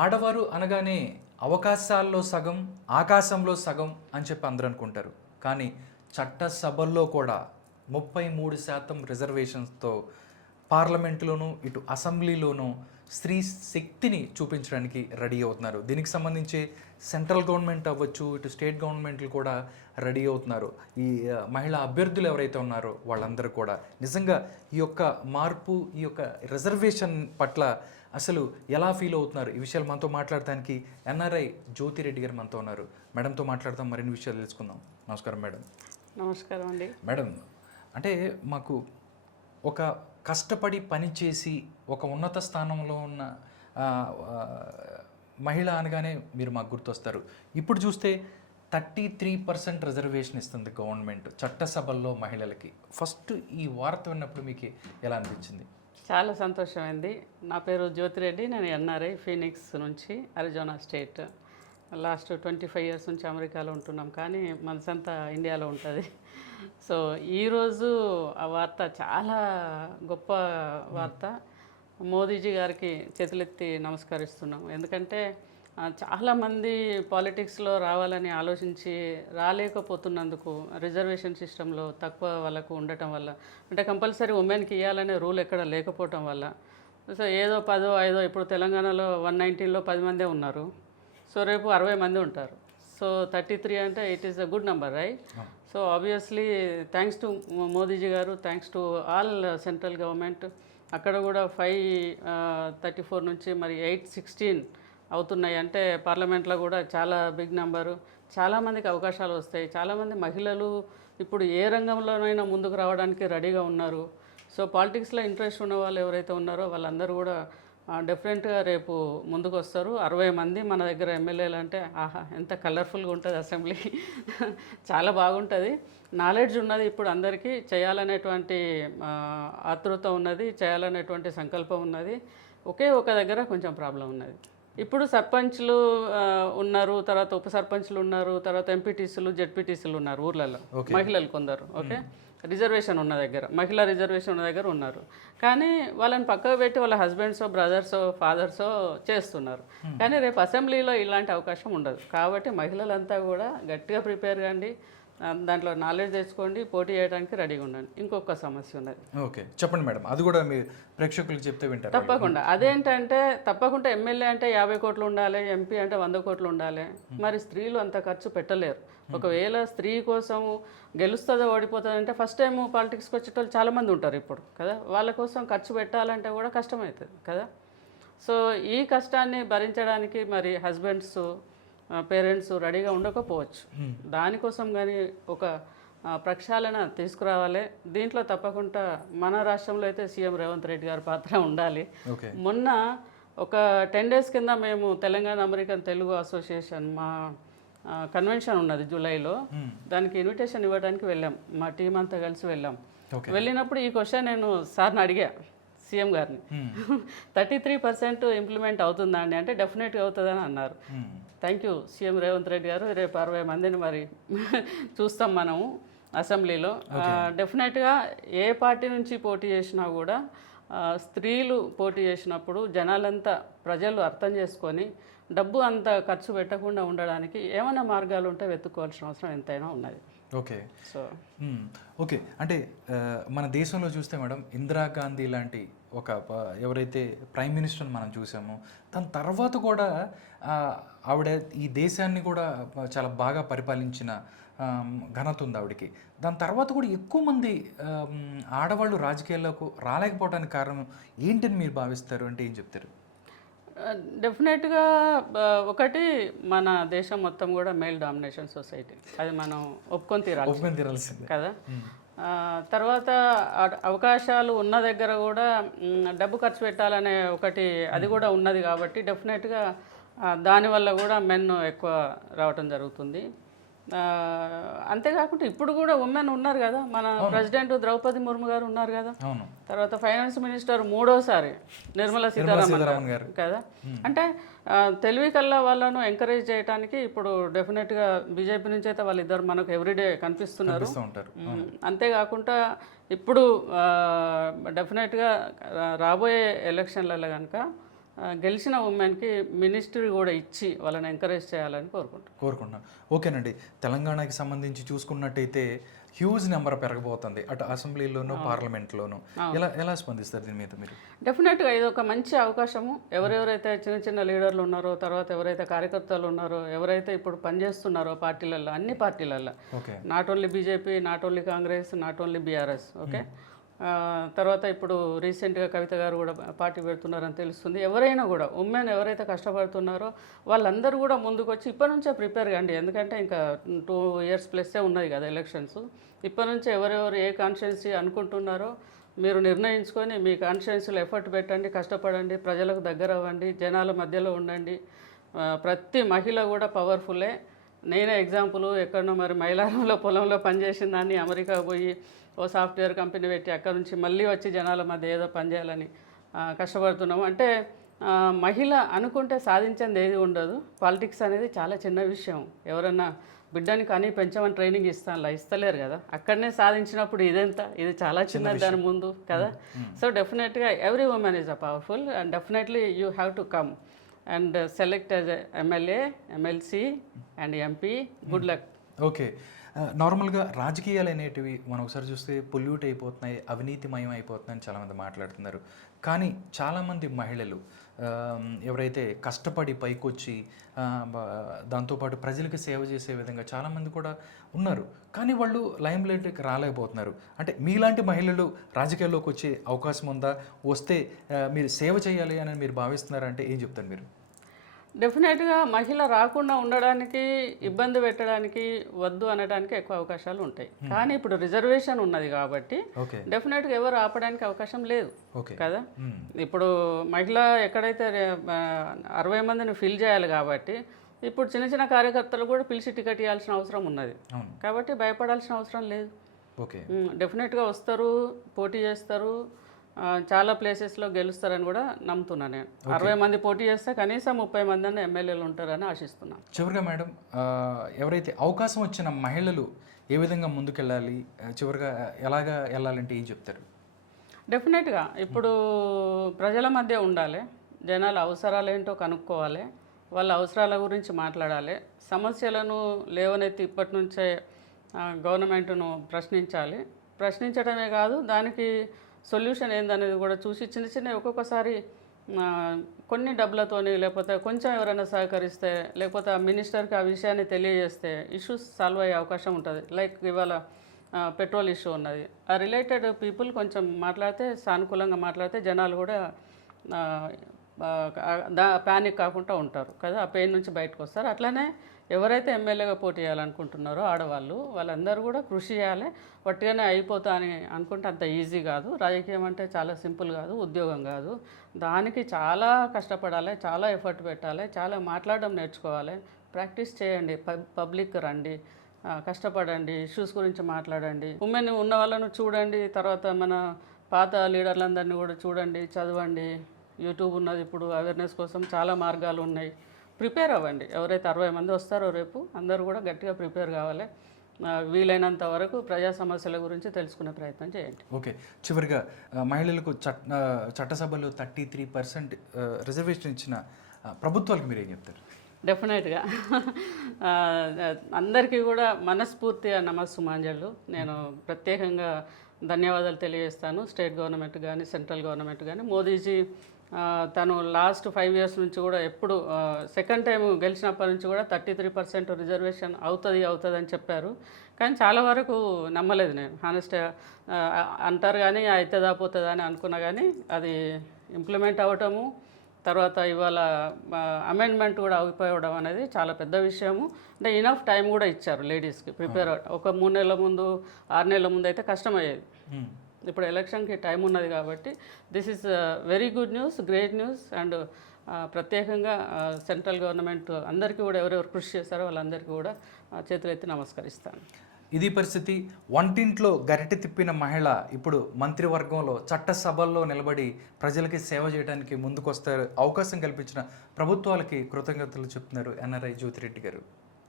ఆడవారు అనగానే అవకాశాల్లో సగం ఆకాశంలో సగం అని చెప్పి అందరూ అనుకుంటారు. కానీ చట్టసభల్లో కూడా 33% రిజర్వేషన్స్తో పార్లమెంటులోనూ ఇటు అసెంబ్లీలోనూ స్త్రీ శక్తిని చూపించడానికి రెడీ అవుతున్నారు. దీనికి సంబంధించి సెంట్రల్ గవర్నమెంట్ అవ్వచ్చు, ఇటు స్టేట్ గవర్నమెంట్లు కూడా రెడీ అవుతున్నారు. ఈ మహిళా అభ్యర్థులు ఎవరైతే ఉన్నారో వాళ్ళందరూ కూడా నిజంగా ఈ యొక్క మార్పు, ఈ యొక్క రిజర్వేషన్ పట్ల అసలు ఎలా ఫీల్ అవుతున్నారు, ఈ విషయాలు మనతో మాట్లాడటానికి ఎన్ఆర్ఐ జ్యోతిరెడ్డి గారు మనతో ఉన్నారు. మేడంతో మాట్లాడతాం, మరిన్ని విషయాలు తెలుసుకుందాం. నమస్కారం మేడం. నమస్కారం అండి. మేడం, అంటే మాకు ఒక కష్టపడి పనిచేసి ఒక ఉన్నత స్థానంలో ఉన్న మహిళ అనగానే మీరు మాకు గుర్తొస్తారు. ఇప్పుడు చూస్తే 33% రిజర్వేషన్ ఇస్తుంది గవర్నమెంట్ చట్టసభల్లో మహిళలకి. ఫస్ట్ ఈ వార్త విన్నప్పుడు మీకు ఎలా అనిపించింది? చాలా సంతోషమైంది. నా పేరు జ్యోతిరెడ్డి, నేను ఎన్ఆర్ఐ ఫీనిక్స్ నుంచి, అరిజోనా స్టేట్. లాస్ట్ 25 ఇయర్స్ నుంచి అమెరికాలో ఉంటున్నాం, కానీ మనసంతా ఇండియాలో ఉంటుంది. సో ఈరోజు ఆ వార్త చాలా గొప్ప వార్త. మోదీజీ గారికి చేతులెత్తి నమస్కరిస్తున్నాం. ఎందుకంటే చాలామంది పాలిటిక్స్లో రావాలని ఆలోచించి రాలేకపోతున్నందుకు, రిజర్వేషన్ సిస్టంలో తక్కువ వాళ్ళకు ఉండటం వల్ల, అంటే కంపల్సరీ ఉమెన్కి ఇవ్వాలనే రూల్ ఎక్కడ లేకపోవటం వల్ల, సో ఏదో 10 5 ఇప్పుడు తెలంగాణలో 119లో 10 మందే ఉన్నారు. సో రేపు 60 మంది ఉంటారు. సో 33 అంటే it is a good number, right? So obviously thanks to Modiji గారు, thanks to all central government. అక్కడ కూడా 534 నుంచి మరి 816 అవుతున్నాయి. అంటే పార్లమెంట్లో కూడా చాలా బిగ్ నెంబరు. చాలామందికి అవకాశాలు వస్తాయి. చాలామంది మహిళలు ఇప్పుడు ఏ రంగంలోనైనా ముందుకు రావడానికి రెడీగా ఉన్నారు. సో పాలిటిక్స్లో ఇంట్రెస్ట్ ఉన్న వాళ్ళు ఎవరైతే ఉన్నారో వాళ్ళందరూ కూడా డెఫినెట్గా రేపు ముందుకు వస్తారు. 60 మంది మన దగ్గర ఎమ్మెల్యేలు అంటే ఆహా, ఎంత కలర్ఫుల్గా ఉంటుంది అసెంబ్లీ. చాలా బాగుంటుంది. నాలెడ్జ్ ఉన్నది, ఇప్పుడు అందరికీ చేయాలనేటువంటి ఆతృత ఉన్నది, చేయాలనేటువంటి సంకల్పం ఉన్నది. ఒకే ఒక దగ్గర కొంచెం ప్రాబ్లం ఉన్నది. ఇప్పుడు సర్పంచ్లు ఉన్నారు, తర్వాత ఉప సర్పంచ్లు ఉన్నారు, తర్వాత ఎంపీటీసీలు, జెడ్పీటీసీలు ఉన్నారు ఊర్లలో, మహిళలు కొందరు. ఓకే, రిజర్వేషన్ ఉన్న దగ్గర, మహిళా రిజర్వేషన్ ఉన్న దగ్గర ఉన్నారు. కానీ వాళ్ళని పక్కకు పెట్టి వాళ్ళ హస్బెండ్సో, బ్రదర్సో, ఫాదర్సో చేస్తున్నారు. కానీ రేపు అసెంబ్లీలో ఇలాంటి అవకాశం ఉండదు. కాబట్టి మహిళలంతా కూడా గట్టిగా ప్రిపేర్ కాండి, దాంట్లో నాలెడ్జ్ తెచ్చుకోండి, పోటీ చేయడానికి రెడీగా ఉండండి. ఇంకొక సమస్య ఉన్నది. ఓకే, చెప్పండి మేడం. అది కూడా మీ ప్రేక్షకులకు చెప్తే వింటారు. తప్పకుండా. అదేంటంటే తప్పకుండా ఎమ్మెల్యే అంటే 50 కోట్లు ఉండాలి, ఎంపీ అంటే 100 కోట్లు ఉండాలి. మరి స్త్రీలు అంత ఖర్చు పెట్టలేరు. ఒకవేళ స్త్రీ కోసం గెలుస్తుందో ఓడిపోతుందంటే ఫస్ట్ టైం పాలిటిక్స్కి వచ్చేటోళ్ళు చాలామంది ఉంటారు ఇప్పుడు కదా. వాళ్ళ కోసం ఖర్చు పెట్టాలంటే కూడా కష్టమవుతుంది కదా. సో ఈ కష్టాన్ని భరించడానికి మరి హస్బెండ్స్, పేరెంట్స్ రెడీగా ఉండకపోవచ్చు. దానికోసం కానీ ఒక ప్రక్షాళన తీసుకురావాలి. దీంట్లో తప్పకుండా మన రాష్ట్రంలో అయితే సీఎం రేవంత్ రెడ్డి గారి పాత్ర ఉండాలి. మొన్న ఒక 10 days కింద మేము తెలంగాణ అమెరికన్ తెలుగు అసోసియేషన్ మా కన్వెన్షన్ ఉన్నది జూలైలో, దానికి ఇన్విటేషన్ ఇవ్వడానికి వెళ్ళాం. మా టీం అంతా కలిసి వెళ్ళాం. వెళ్ళినప్పుడు ఈ క్వశ్చన్ నేను సార్ని అడిగా, సీఎం గారిని, 33% ఇంప్లిమెంట్ అవుతుందా అండి అంటే డెఫినెట్గా అవుతుందని అన్నారు. Thank you CM Revanth Reddy గారు. రేపు 60 మందిని మరి చూస్తాం మనము అసెంబ్లీలో. డెఫినెట్గా ఏ పార్టీ నుంచి పోటీ చేసినా కూడా స్త్రీలు పోటీ చేసినప్పుడు జనాలంతా, ప్రజలు అర్థం చేసుకొని డబ్బు అంత ఖర్చు పెట్టకుండా ఉండడానికి ఏమైనా మార్గాలు ఉంటే వెతుక్కోవాల్సిన అవసరం ఎంతైనా ఉన్నది. ఓకే, సో ఓకే, అంటే మన దేశంలో చూస్తే మేడం, ఇందిరాగాంధీ లాంటి ఒక ఎవరైతే ప్రైమ్ మినిస్టర్ని మనం చూసామో, దాని తర్వాత కూడా ఆవిడ ఈ దేశాన్ని కూడా చాలా బాగా పరిపాలించిన ఘనత ఉంది ఆవిడకి. దాని తర్వాత కూడా ఎక్కువ మంది ఆడవాళ్ళు రాజకీయాల్లోకి రాలేకపోవడానికి కారణం ఏంటని మీరు భావిస్తారు? అంటే ఏం చెప్తారు? డెఫినెట్గా ఒకటి, మన దేశం మొత్తం కూడా మేల్ డామినేషన్ సొసైటీ, అది మనం ఒప్పుకొని తీరాల్సింది కదా. తర్వాత అవకాశాలు ఉన్న దగ్గర కూడా డబ్బు ఖర్చు పెట్టాలనే ఒకటి అది కూడా ఉన్నది. కాబట్టి డెఫినెట్గా దానివల్ల కూడా మెన్ ఎక్కువ రావటం జరుగుతుంది. అంతేకాకుండా ఇప్పుడు కూడా ఉమెన్ ఉన్నారు కదా. మన ప్రెసిడెంట్ ద్రౌపది ముర్ము గారు ఉన్నారు కదా. తర్వాత ఫైనాన్స్ మినిస్టర్ 3వసారి నిర్మలా సీతారామన్ గారు కదా. అంటే తెలివి కల్లా వాళ్ళను ఎంకరేజ్ చేయడానికి ఇప్పుడు డెఫినెట్గా బీజేపీ నుంచి అయితే వాళ్ళిద్దరు మనకు ఎవ్రీడే కనిపిస్తున్నారు. అంతేకాకుండా ఇప్పుడు డెఫినెట్గా రాబోయే ఎలక్షన్లలో కనుక గెలిచిన ఉమెన్కి మినిస్ట్రీ కూడా ఇచ్చి వాళ్ళని ఎంకరేజ్ చేయాలని కోరుకుంటున్నాను. ఓకేనండి, తెలంగాణకి సంబంధించి చూసుకున్నట్టయితే హ్యూజ్ నెంబర్ పెరగబోతుంది అటు అసెంబ్లీలోనూ పార్లమెంట్లోనూ. ఎలా స్పందిస్తారు దీని మీద మీరు? డెఫినెట్గా ఇది ఒక మంచి అవకాశము. ఎవరెవరైతే చిన్న చిన్న లీడర్లు ఉన్నారో, తర్వాత ఎవరైతే కార్యకర్తలు ఉన్నారో, ఎవరైతే ఇప్పుడు పనిచేస్తున్నారో పార్టీలలో, అన్ని పార్టీలలో, okay, not only BJP, not only Congress, not only BRS, okay, తర్వాత ఇప్పుడు రీసెంట్గా కవిత గారు కూడా పార్టీ పెడుతున్నారని తెలుస్తుంది. ఎవరైనా కూడా ఉమెన్ ఎవరైతే కష్టపడుతున్నారో వాళ్ళందరూ కూడా ముందుకు వచ్చి ఇప్పటి నుంచే ప్రిపేర్ కండి. ఎందుకంటే ఇంకా 2 years ప్లస్సే ఉన్నది కదా ఎలక్షన్స్. ఇప్పటి నుంచే ఎవరెవరు ఏ కాన్స్టిట్యున్సీ అనుకుంటున్నారో మీరు నిర్ణయించుకొని మీ కాన్స్టిట్యున్సీలో ఎఫర్ట్ పెట్టండి, కష్టపడండి, ప్రజలకు దగ్గర అవ్వండి, జనాల మధ్యలో ఉండండి. ప్రతి మహిళ కూడా పవర్ఫుల్లే. నేనే ఎగ్జాంపుల్, ఎక్కడో మరి మైలారంలో పొలంలో పనిచేసిన దాన్ని అమెరికా పోయి ఓ సాఫ్ట్వేర్ కంపెనీ పెట్టి అక్కడ నుంచి మళ్ళీ వచ్చి జనాల మధ్య ఏదో పనిచేయాలని కష్టపడుతున్నాము. అంటే మహిళ అనుకుంటే సాధించింది ఏది ఉండదు. పాలిటిక్స్ అనేది చాలా చిన్న విషయం. ఎవరన్నా బిడ్డని కానీ పెంచమని ట్రైనింగ్ ఇస్తలేరు కదా, అక్కడనే సాధించినప్పుడు ఇది చాలా చిన్నది దాని ముందు కదా. సో డెఫినెట్గా every women is a powerful and definitely you have to come and select as MLA, MLC and MP. Good luck. Okay, నార్మల్గా రాజకీయాలు అనేటివి మనం ఒకసారి చూస్తే పొల్యూట్ అయిపోతున్నాయి, అవినీతిమయం అయిపోతున్నాయని చాలామంది మాట్లాడుతున్నారు. కానీ చాలామంది మహిళలు ఎవరైతే కష్టపడి పైకొచ్చి దాంతోపాటు ప్రజలకు సేవ చేసే విధంగా చాలామంది కూడా ఉన్నారు. కానీ వాళ్ళు లైమ్ లైట్కి రాలేకపోతున్నారు. అంటే మీలాంటి మహిళలు రాజకీయాల్లోకి వచ్చే అవకాశం ఉందా? వస్తే మీరు సేవ చేయాలి అని మీరు భావిస్తున్నారంటే ఏం చెప్తారు మీరు? డెఫినెట్గా మహిళ రాకుండా ఉండడానికి, ఇబ్బంది పెట్టడానికి, వద్దు అనడానికి ఎక్కువ అవకాశాలు ఉంటాయి. కానీ ఇప్పుడు రిజర్వేషన్ ఉన్నది కాబట్టి డెఫినెట్గా ఎవరు ఆపడానికి అవకాశం లేదు కదా. ఇప్పుడు మహిళ ఎక్కడైతే 60 మందిని ఫిల్ చేయాలి కాబట్టి ఇప్పుడు చిన్న చిన్న కార్యకర్తలు కూడా పిలిచి టికెట్ ఇవ్వాల్సిన అవసరం ఉన్నది. కాబట్టి భయపడాల్సిన అవసరం లేదు. డెఫినెట్గా వస్తారు, పోటీ చేస్తారు, చాలా ప్లేసెస్లో గెలుస్తారని కూడా నమ్ముతున్నాను నేను. 60 మంది పోటీ చేస్తే కనీసం 30 మంది అన్న ఎమ్మెల్యేలు ఉంటారని ఆశిస్తున్నాను. చివరిగా మేడం, ఎవరైతే అవకాశం వచ్చిన మహిళలు ఏ విధంగా ముందుకెళ్ళాలి, చివరిగా ఎలాగా వెళ్ళాలంటే ఏం చెప్తారు? డెఫినెట్గా ఇప్పుడు ప్రజల మధ్య ఉండాలి, జనాల అవసరాలు ఏంటో కనుక్కోవాలి, వాళ్ళ అవసరాల గురించి మాట్లాడాలి, సమస్యలను లేవనెత్తి ఇప్పటి నుంచే గవర్నమెంట్ను ప్రశ్నించడమే కాదు దానికి సొల్యూషన్ ఏందనేది కూడా చూసి చిన్న చిన్న ఒక్కొక్కసారి కొన్ని డబ్బులతోని లేకపోతే కొంచెం ఎవరైనా సహకరిస్తే లేకపోతే ఆ మినిస్టర్కి ఆ విషయాన్ని తెలియజేస్తే ఇష్యూస్ సాల్వ్ అయ్యే అవకాశం ఉంటుంది. లైక్ ఇవాళ పెట్రోల్ ఇష్యూ ఉన్నది, ఆ రిలేటెడ్ పీపుల్ కొంచెం మాట్లాడితే, సానుకూలంగా మాట్లాడితే జనాలు కూడా ప్యానిక్ కాకుండా ఉంటారు కదా, ఆ పెయిన్ నుంచి బయటకు వస్తారు. అట్లనే ఎవరైతే ఎమ్మెల్యేగా పోటీ చేయాలనుకుంటున్నారో ఆడవాళ్ళు వాళ్ళందరూ కూడా కృషి చేయాలి. వట్టిగానే అయిపోతా అని అనుకుంటే అంత ఈజీ కాదు. రాజకీయం అంటే చాలా సింపుల్ కాదు, ఉద్యోగం కాదు. దానికి చాలా కష్టపడాలి, చాలా ఎఫర్ట్ పెట్టాలి, చాలా మాట్లాడడం నేర్చుకోవాలి, ప్రాక్టీస్ చేయండి, పబ్లిక్ రండి, కష్టపడండి, ఇష్యూస్ గురించి మాట్లాడండి, ఉమెన్ ఉన్న వాళ్ళను చూడండి, తర్వాత మన పాత లీడర్లందరినీ కూడా చూడండి, చదవండి. యూట్యూబ్ ఉన్నది, ఇప్పుడు అవేర్నెస్ కోసం చాలా మార్గాలు ఉన్నాయి. ప్రిపేర్ అవ్వండి. ఎవరైతే 60 మంది వస్తారో రేపు అందరూ కూడా గట్టిగా ప్రిపేర్ కావాలి. వీలైనంత వరకు ప్రజా సమస్యల గురించి తెలుసుకునే ప్రయత్నం చేయండి. ఓకే, చివరిగా మహిళలకు చట్టసభలో 33% రిజర్వేషన్ ఇచ్చిన ప్రభుత్వాలకు మీరు ఏం చెప్తారు? డెఫినెట్గా అందరికీ కూడా మనస్ఫూర్తిగా నమస్సుమాంజలు. నేను ప్రత్యేకంగా ధన్యవాదాలు తెలియజేస్తాను. స్టేట్ గవర్నమెంట్ కానీ సెంట్రల్ గవర్నమెంట్ కానీ. మోదీజీ తను లాస్ట్ 5 years నుంచి కూడా ఎప్పుడు సెకండ్ టైం గెలిచినప్పటి నుంచి కూడా 33% రిజర్వేషన్ అవుతుంది అని చెప్పారు. కానీ చాలా వరకు నమ్మలేదు నేను. హానెస్ట్ అంటారు కానీ అవుతుందా పోతుందా అని అనుకున్నా, కానీ అది ఇంప్లిమెంట్ అవ్వటము, తర్వాత ఇవాళ అమెండ్మెంట్ కూడా అయిపోవడం అనేది చాలా పెద్ద విషయము. అంటే ఇనఫ్ టైం కూడా ఇచ్చారు లేడీస్కి ప్రిపేర్. ఒక 3 నెలల ముందు 6 నెలల ముందు అయితే కష్టమయ్యేది. ఇప్పుడు ఎలక్షన్కి టైం ఉన్నది కాబట్టి this is very good news, great news. And ప్రత్యేకంగా సెంట్రల్ గవర్నమెంట్ అందరికీ కూడా ఎవరెవరు కృషి చేస్తారో వాళ్ళందరికీ కూడా చేతులెత్తి నమస్కరిస్తాను. ఇది పరిస్థితి. వంటింట్లో గరిటె తిప్పిన మహిళ ఇప్పుడు మంత్రివర్గంలో చట్టసభల్లో నిలబడి ప్రజలకి సేవ చేయడానికి ముందుకొస్తారు. అవకాశం కల్పించిన ప్రభుత్వాలకి కృతజ్ఞతలు చెప్తున్నారు ఎన్ఆర్ఐ జ్యోతిరెడ్డి గారు.